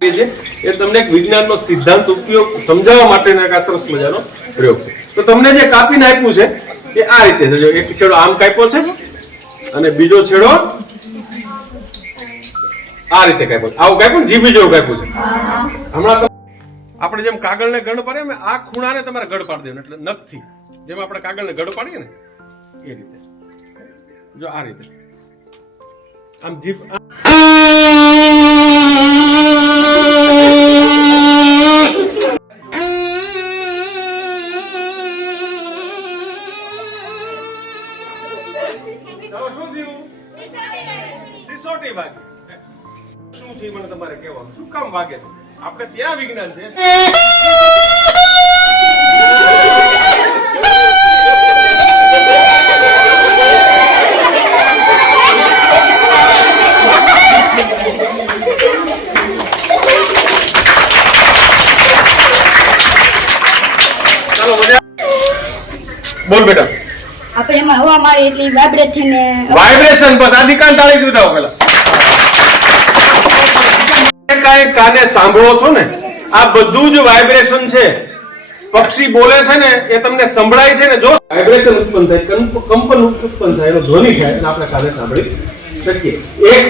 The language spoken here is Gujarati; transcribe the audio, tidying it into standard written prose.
એ તમને એક વિજ્ઞાનનો સિદ્ધાંત ઉપયોગ સમજાવવા માટેનો એક સરસ મજાનો પ્રયોગ છે. તો તમને જે કાપીને આપ્યું છે એ આ રીતે છે. જો એક છેડો આમ કાપ્યો છે અને બીજો છેડો આ રીતે કાપ્યો છે. આવું કાપ્યું ને જીભી જેવું કાપ્યું છે. હમણાં આપણે જેમ કાગળને ગણ પાડીએ ને આ ખૂણાને તમારે ગળ પાડી દેવાનું, એટલે નખથી જેમ આપણે કાગળને ગળ પાડીએ ને એ રીતે. જો આ રીતે આમ જીભ સિસોટી વાગે. શું છે મને તમારે કહેવાનું, શું કામ વાગે છે? આપણે ત્યાં વિજ્ઞાન છે. ચાલો મજા. બોલ બેટા. આપણે એમાં હવા મારી એટલી વાઇબ્રેશન વાઇબ્રેશન બસ આદિ કાન તાળી દીધા પેલા. કાંઈ કાને સાંભળો છો ને, આ બધું જ વાઇબ્રેશન છે. પક્ષી બોલે છે ને એ તમને સંભળાય છે ને, જો વાઇબ્રેશન ઉત્પન્ન થાય, કંપન ઉત્પન્ન થાય, એનો ધ્વનિ થાય, આપણે કાને સાંભળી શકીએ. એક